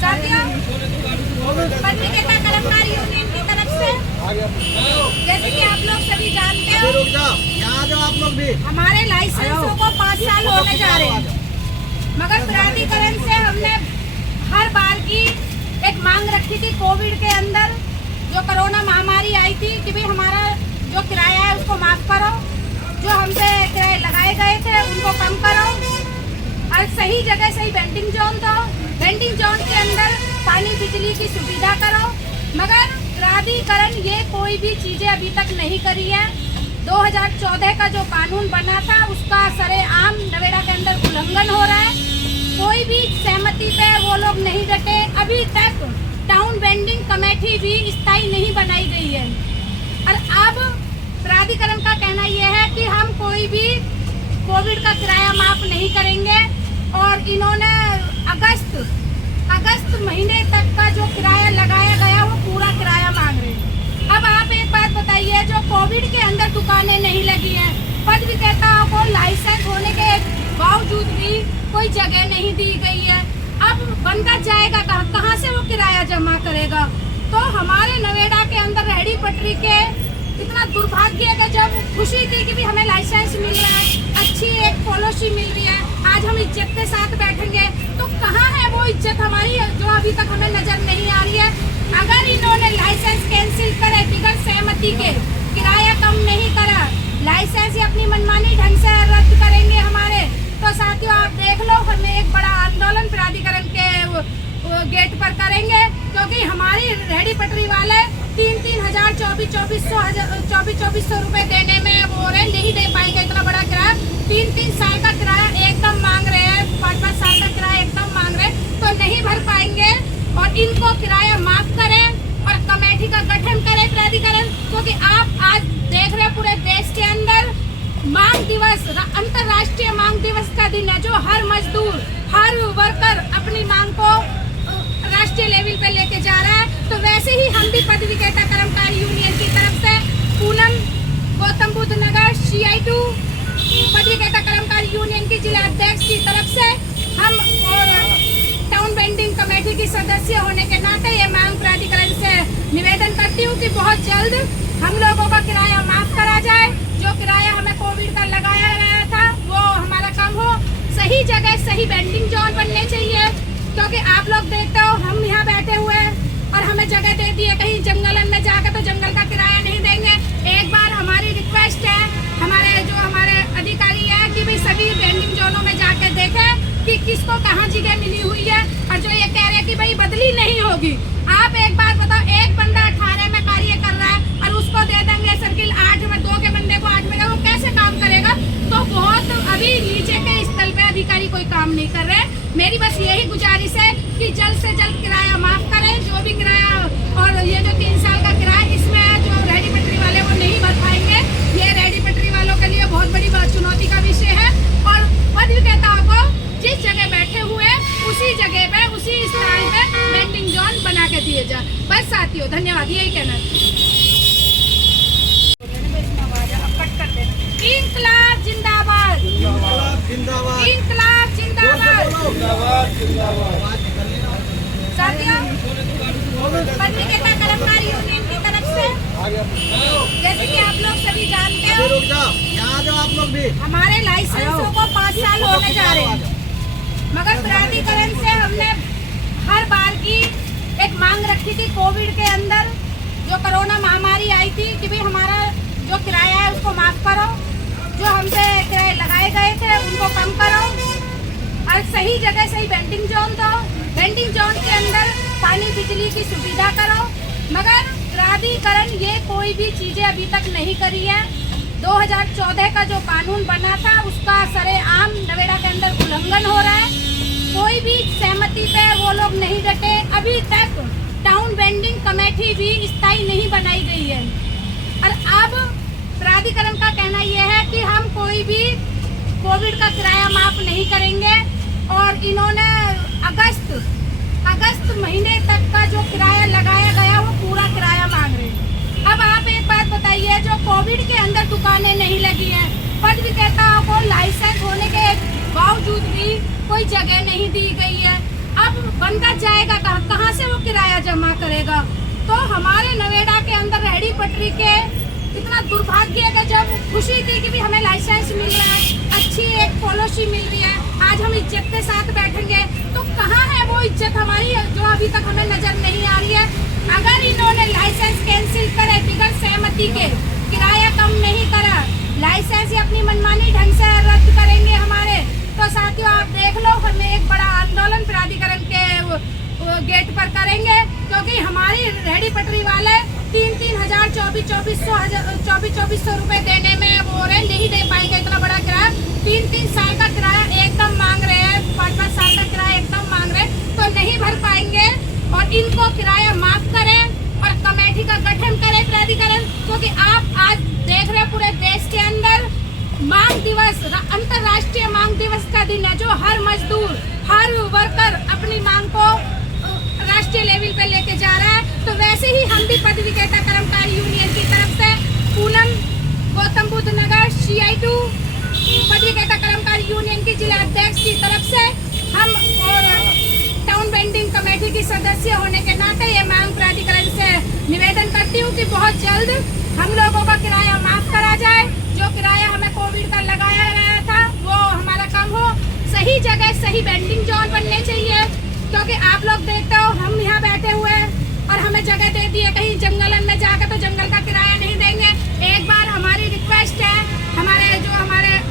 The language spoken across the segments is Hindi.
साथियों, पत्रिका कर्मचारी यूनियन की तरफ से जैसे कि आप लोग सभी जानते हो, आप लोग भी हमारे लाइसेंसों को 5 साल होने जा रहे हैं, मगर प्राधिकरण से हमने हर बार की एक मांग रखी थी कोविड के अंदर, जो कोरोना महामारी आई थी, कि भाई हमारा जो किराया है उसको माफ करो, जो हमसे किराए लगाए गए थे उनको कम करो और सही जगह सही वेंडिंग जोन दो, वेंडिंग जोन के अंदर पानी बिजली की सुविधा करो। मगर प्राधिकरण ये कोई भी चीजें अभी तक नहीं करी है। 2014 का जो कानून बना था उसका सरेआम नवेड़ा के अंदर उल्लंघन हो रहा है। कोई भी सहमति पे वो लोग नहीं डटे। अभी तक टाउन वेंडिंग कमेटी भी स्थायी नहीं बनाई गई है और अब प्राधिकरण का कहना यह है कि हम कोई भी कोविड का किराया माफ नहीं करेंगे और इन्होंने अगस्त महीने तक का जो किराया लगाया गया वो पूरा किराया मांग रहे हैं। अब आप एक बात बताइए, जो कोविड के अंदर दुकानें नहीं लगी हैं, पद विक्रेताओं को लाइसेंस होने के बावजूद भी कोई जगह नहीं दी गई है, अब बंदा जाएगा कहाँ से वो किराया जमा करेगा? तो हमारे नवेड़ा के अंदर रेहड़ी पटरी के इतना दुर्भाग्य है कि जब खुशी थी कि भी हमें लाइसेंस मिल रहा है, अच्छी एक पॉलिसी मिल रही है, आज हम इज्जत के साथ बैठेंगे, तो कहाँ है वो इज्जत हमारी जो अभी तक हमें नजर नहीं आ रही है। अगर इन्होंने लाइसेंस कैंसिल करे बिगड़ सहमति के, किराया कम नहीं करा, लाइसेंस ही अपनी मनमानी ढंग से रद्द करेंगे हमारे, तो साथियों आप देख लो, हमें एक बड़ा आंदोलन प्राधिकरण के गेट पर करेंगे, क्योंकि हमारी रेहड़ी पटरी वाले 3,000 2400 रुपए देने में वो नहीं दे पाएंगे। इतना बड़ा किराया 3 साल का किराया एकदम मांग रहे हैं, 5 साल का किराया एकदम मांग रहे हैं, तो नहीं भर पाएंगे और इनको किराया माफ करें और कमेटी का गठन करें प्राधिकरण, क्योंकि आप आज देख रहे हैं पूरे देश के अंदर मांग दिवस, अंतर्राष्ट्रीय मांग दिवस का दिन है, जो हर मजदूर हर वर्कर अपनी मांग को राष्ट्रीय लेवल पे लेके जा रहा है। तो वैसे ही हम भी पद विक्रेता कर्मचारी यूनियन की तरफ से पूनम गौतम बुद्ध नगर CI2 पद विक्रेता कर्मचारी यूनियन की जिला अध्यक्ष की तरफ से हम और टाउन वेंडिंग कमेटी की सदस्य होने के नाते ये मांग प्राधिकरण से निवेदन करती हूँ कि बहुत जल्द हम लोगों का किराया माफ करा जाए। जो किराया हमें कोविड का लगाया गया था वो हमारा कम हो, सही जगह सही वेंडिंग जोन बनने चाहिए, क्योंकि आप लोग देखते हो हम यहाँ बैठे हुए हैं और हमें जगह दे दी है कहीं जंगलन में जाकर, तो जंगल का किराया नहीं देंगे। एक बार हमारी रिक्वेस्ट है हमारे अधिकारी है कि भाई सभी वेंडिंग जोनों में जाकर देखें कि किसको कहाँ जगह मिली हुई है, और जो ये कह रहे हैं कि भाई बदली नहीं होगी, आप एक बात बताओ, एक बंदा 18 में कार्य कर रहा है और उसको दे देंगे सर्किल 8 में, 2 के बंदे को 8 में, वो कैसे काम करेगा? तो बहुत अभी नीचे के स्थल पे अधिकारी कोई काम नहीं कर रहे। मेरी बस यही गुजारिश है कि जल्द से जल्द किराया माफ करें, जो भी किराया, और ये जो 3 साल का किराया इसमें जो रेहड़ी पटरी वाले वो नहीं भर पाएंगे, ये रेहड़ी पटरी वालों के लिए बहुत बड़ी चुनौती का विषय है। और पद विक्रेताओं को जिस जगह बैठे हुए उसी जगह पे उसी स्थान पे वेंडिंग जोन बना के दिए जाए। बस साथियों धन्यवाद, यही कहना है। इंकलाब जिंदाबाद, इंकलाब जिंदाबाद। साथियों, पत्रिका कर्मचारी यूनियन की तरफ से जैसे कि आप लोग सभी जानते हो, आप लोग भी हमारे लाइसेंसों को 5 साल होने जा रहे हैं, मगर प्राधिकरण से हमने हर बार की एक मांग रखी थी कोविड के अंदर, जो कोरोना महामारी आई थी, कि भाई हमारा जो किराया है उसको माफ करो, जो हमसे किराए लगाए गए थे उनको कम करो और सही जगह सही वेंडिंग जोन दो, वेंडिंग जोन के अंदर पानी बिजली की सुविधा करो। मगर प्राधिकरण ये कोई भी चीजें अभी तक नहीं करी है। 2014 का जो कानून बना था उसका सरेआम नवेड़ा के अंदर उल्लंघन हो रहा है। कोई भी सहमति पे वो लोग नहीं डटे। अभी तक टाउन वेंडिंग कमेटी भी स्थायी नहीं बनाई गई है और अब प्राधिकरण का कहना यह है कि हम कोई भी कोविड का किराया माफ नहीं करेंगे और इन्होंने अगस्त महीने तक का जो किराया लगाया गया वो पूरा किराया मांग रहे हैं। अब आप एक बात बताइए, जो कोविड के अंदर दुकानें नहीं लगी हैं, पद विक्रेताओं को लाइसेंस होने के बावजूद भी कोई जगह नहीं दी गई है। अब बंदा जाएगा कहाँ से वो किराया जमा करेगा? तो हमारे नवेड़ा के अंदर रेहड़ी पटरी के इतना दुर्भाग्य है कि जब खुशी थी कि भी हमें लाइसेंस मिल रहा है, अच्छी एक पॉलिसी मिल रही है, आज हम इज्जत के साथ बैठेंगे, तो कहाँ है वो इज्जत हमारी जो अभी तक हमें नजर नहीं आ रही है। अगर इन्होंने लाइसेंस कैंसिल करे बिगड़ सहमति के, किराया कम नहीं करा, लाइसेंस ही अपनी मनमानी ढंग से रद्द करेंगे हमारे, तो साथियों आप देख लो, हमें एक बड़ा आंदोलन प्राधिकरण के गेट पर करेंगे, क्योंकि हमारी रेहड़ी पटरी वाले 3,000 2400 रुपए देने में वो रहे, नहीं दे पाएंगे इतना बड़ा किराया। 3 साल का किराया एकदम मांग रहे हैं, 5 साल का किराया एकदम मांग रहे हैं, तो नहीं भर पाएंगे और इनको किराया माफ करें और कमेटी का गठन करें प्राधिकरण, क्योंकि आप आज देख रहे पूरे देश के अंदर मांग दिवस, अंतर्राष्ट्रीय मांग दिवस का दिन है, जो हर मजदूर, हर वर्कर अपनी मांग को राष्ट्रीय लेवल पे लेके जा रहा है। तो वैसे ही हम भी पद विक्रेता कर्मचारी यूनियन की तरफ से पूनम गौतम बुद्ध नगर CI2 पद विक्रेता कर्मचारी यूनियन की जिला अध्यक्ष की तरफ से हम और टाउन बेंडिंग कमेटी की सदस्य होने के नाते ये मांग प्राधिकरण से निवेदन करती हूँ कि बहुत जल्द हम लोगों का किराया माफ करा जाए। जो किराया हमें कोविड का लगाया गया था वो हमारा कम हो, सही जगह सही बेंडिंग जोन बनने चाहिए, क्योंकि आप लोग देखते हो हम यहाँ बैठे हुए हैं और हमें जगह दे दी है कहीं जंगल में जाकर, तो जंगल का किराया नहीं देंगे। एक बार हमारी रिक्वेस्ट है हमारे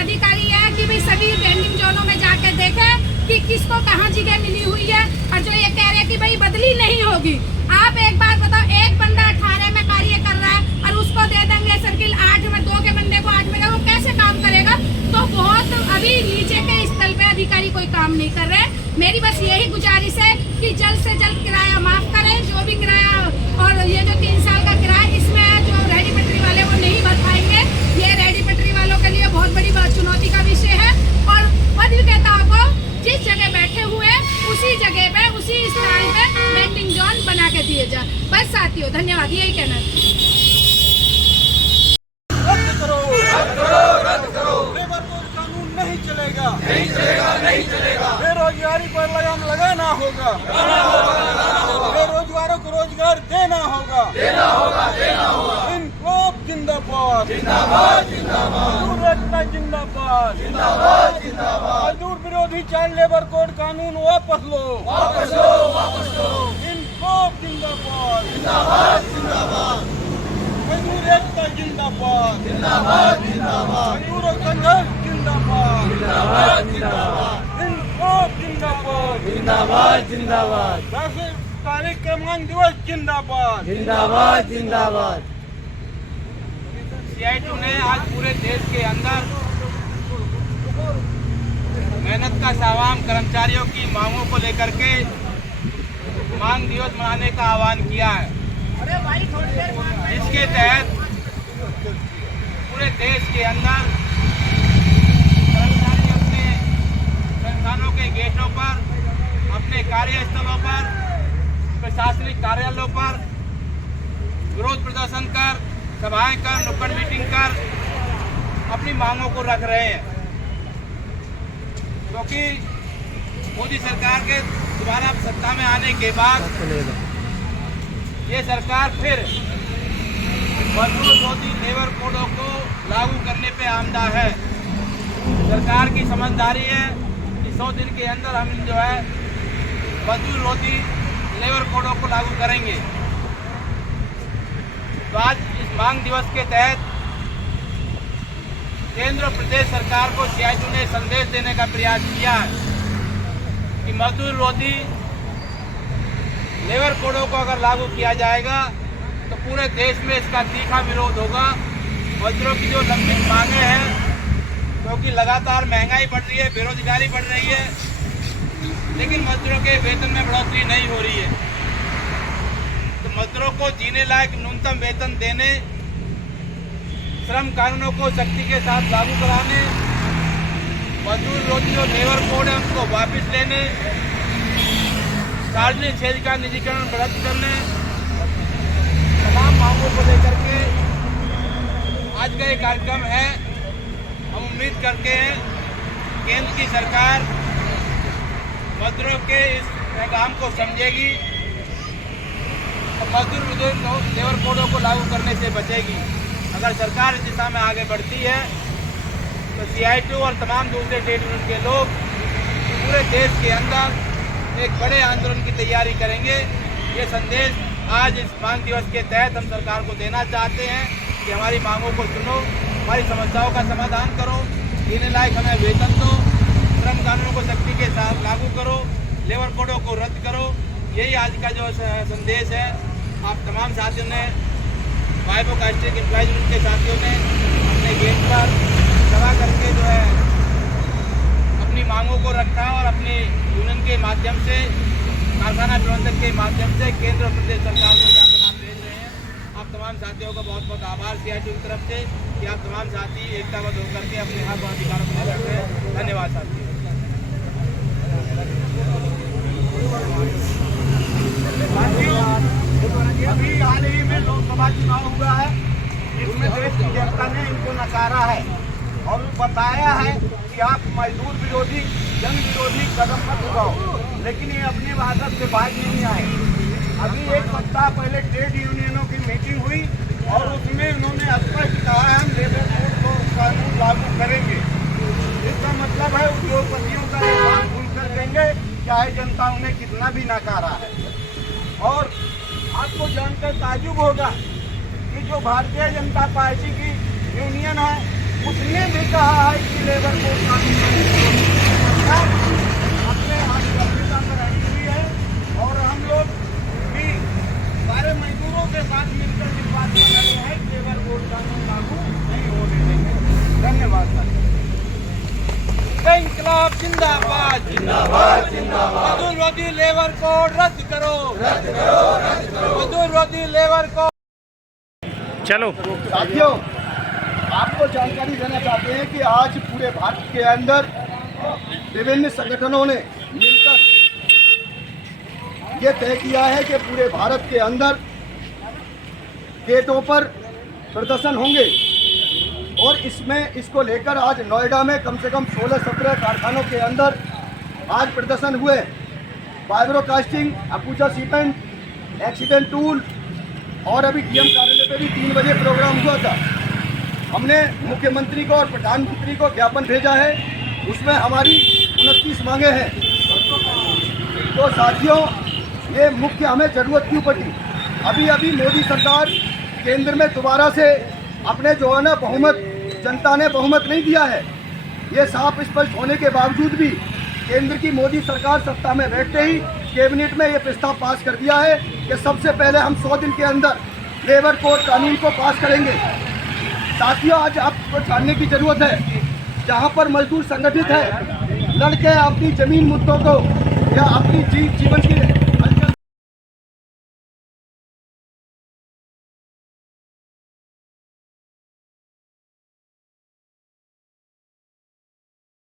अधिकारी है कि भाई सभी बेंडिंग जोनों में जाकर देखें कि किसको कहाँ जगह मिली हुई है, और जो ये कह रहे हैं कि भाई बदली नहीं होगी, आप एक बात बताओ, एक बंदा 18 में कार्य कर रहा है और उसको दे देंगे सर्किल 8 में, 2 के बंदे को 8 में, वो कैसे काम करेगा? तो बहुत अभी नीचे के स्थल पे अधिकारी कोई काम नहीं कर रहे। मेरी बस यही गुजारिश है कि जल्द से जल्द किराया माफ करें, जो भी किराया, और ये जो 3 साल का किराया, इसमें जो रेहड़ी पटरी वाले वो नहीं भर पाएंगे, ये रेहड़ी पटरी वालों के लिए बहुत बड़ी चुनौती का विषय है। और पद विक्रेताओं को जिस जगह बैठे हुए उसी जगह पे, उसी स्थान पे बेंडिंग जोन बना के दिए जाए। बस साथियों, धन्यवाद, यही कहना है। लेबर कोड कानून नहीं चलेगा, बेरोजगारी पर लगाम लगाना होगा, बेरोजगारों को रोजगार देना होगा। इनकलाब जिंदाबाद, मजदूर एकता जिंदाबाद, मजदूर विरोधी चाइल्ड लेबर कोड कानून वापस लो। इनकलाब जिंदाबाद, मजदूर एकता जिंदाबाद, मजदूरों संघर्ष जिंदाबाद, इनकलाब जिंदाबाद, 10 तारीख के मांग दिवस जिंदाबाद। CI2 ने आज पूरे देश के अंदर मेहनत का सावाम कर्मचारियों की मांगों को लेकर के मांग दिवस मनाने का आह्वान किया है। इसके तहत पूरे देश के अंदर कर्मचारी अपने संस्थानों के गेटों पर, अपने कार्यस्थलों पर, प्रशासनिक कार्यालयों पर विरोध प्रदर्शन कर, सभाएं कर, नुक्कड़ मीटिंग कर अपनी मांगों को रख रहे हैं, क्योंकि मोदी सरकार के दोबारा सत्ता में आने के बाद ये सरकार फिर मजदूर विरोधी लेबर कोडों को लागू करने पे आमदा है। सरकार की समझदारी है कि 100 दिन के अंदर हम जो है मजदूर विरोधी लेबर कोडों को लागू करेंगे। तो आज इस मांग दिवस के तहत केंद्र और प्रदेश सरकार को CI2 ने संदेश देने का प्रयास किया है कि मजदूर विरोधी लेबर कोडों को अगर लागू किया जाएगा तो पूरे देश में इसका तीखा विरोध होगा। मजदूरों की जो लंबित मांगे हैं, क्योंकि लगातार महंगाई बढ़ रही है, बेरोजगारी बढ़ रही है, लेकिन मजदूरों के वेतन में बढ़ोतरी नहीं हो रही है। तो मजदूरों को जीने लायक न्यूनतम वेतन देने, श्रम कानूनों को सख्ती के साथ लागू कराने, मजदूर विरोधी जो लेबर कोड है उनको वापस लेने, सार्वजनिक क्षेत्र का निजीकरण रद्द करने, तमाम मांगों को लेकर के आज का ये कार्यक्रम है। हम उम्मीद करते हैं केंद्र की सरकार मजदूरों के इस पैगाम को समझेगी और मजदूर विरोधी लेबर कोडों को लागू करने से बचेगी। अगर सरकार इस दिशा में आगे बढ़ती है तो CITU और तमाम दूसरे ट्रेड यूनियन के लोग पूरे देश के अंदर एक बड़े आंदोलन की तैयारी करेंगे। ये संदेश आज इस मांग दिवस के तहत हम सरकार को देना चाहते हैं कि हमारी मांगों को सुनो, हमारी समस्याओं का समाधान करो, जीने लायक हमें वेतन दो, श्रम कानूनों को सख्ती के साथ लागू करो, लेबर कोडों को रद्द करो। यही आज का जो संदेश है। आप तमाम साथियों ने, वाइबो कास्टिक एम्प्लॉइज यूनियन के साथियों ने अपने गेट पर सभा करके जो है अपनी मांगों को रखा और अपनी यूनियन के माध्यम से, कारखाना प्रबंधक के माध्यम से केंद्र और प्रदेश सरकार को ज्ञापन आप भेज रहे हैं। आप तमाम साथियों का बहुत बहुत आभार CITU की तरफ से कि आप तमाम साथी एकताबद्ध होकर के अपने हक और अधिकारों को रख रहे हैं। धन्यवाद साथी। अभी हाल ही में लोकसभा चुनाव हुआ है, इसमें देश की जनता ने इनको नकारा है और बताया है कि आप मजदूर विरोधी, जन विरोधी कदम मत उठाओ, लेकिन ये अपने वादत से बाहर नहीं आए। अभी एक सप्ताह पहले ट्रेड यूनियनों की मीटिंग हुई और उसमें उन्होंने स्पष्ट कहा है हम लेबर कोड को कानून लागू करेंगे। इसका मतलब है उद्योगपतियों का काम खुलकर देंगे, चाहे जनता उन्हें कितना भी नकारा है। और आपको जानकर ताज्जुब होगा कि जो भारतीय जनता पार्टी की यूनियन है उसने भी कहा है कि लेबर कोड कानून अपने आधिकारिकता में रही हुई है और हम लोग भी सारे मजदूरों के साथ मिलकर इस बात कर रहे हैं कि लेबर कोड कानून लागू नहीं होने देंगे। धन्यवाद सर। इंकलाब जिंदाबाद, जिंदाबाद, जिंदाबाद। मजदूर विरोधी लेबर कोड रद्द करो, रद्द करो, रद्द करो। मजदूर विरोधी लेबर कोड। चलो साथियों, आपको जानकारी देना चाहते हैं कि आज पूरे भारत के अंदर विभिन्न संगठनों ने मिलकर ये तय किया है कि पूरे भारत के अंदर गेटों पर प्रदर्शन होंगे और इसमें इसको लेकर आज नोएडा में कम से कम 16-17 कारखानों के अंदर आज प्रदर्शन हुए। वाइब्रो कास्टिंग, अपूजा सीमेंट, एक्सीडेंट टूल और अभी DM कार्यालय पे भी 3 बजे प्रोग्राम हुआ था। हमने मुख्यमंत्री को और प्रधानमंत्री को ज्ञापन भेजा है, उसमें हमारी 29 मांगे हैं। तो साथियों, ये मुख्य हमें ज़रूरत क्यों पड़ी? अभी मोदी सरकार केंद्र में दोबारा से अपने जो है ना बहुमत, जनता ने बहुमत नहीं दिया है। ये साफ स्पष्ट होने के बावजूद भी केंद्र की मोदी सरकार सत्ता में बैठते ही कैबिनेट में ये प्रस्ताव पास कर दिया है कि सबसे पहले हम 100 दिन के अंदर लेबर कोड कानून को पास करेंगे। साथियों, आज आपको जानने की जरूरत है, जहाँ पर मजदूर संगठित है, लड़के अपनी जमीन मुद्दों को या अपनी जीवन की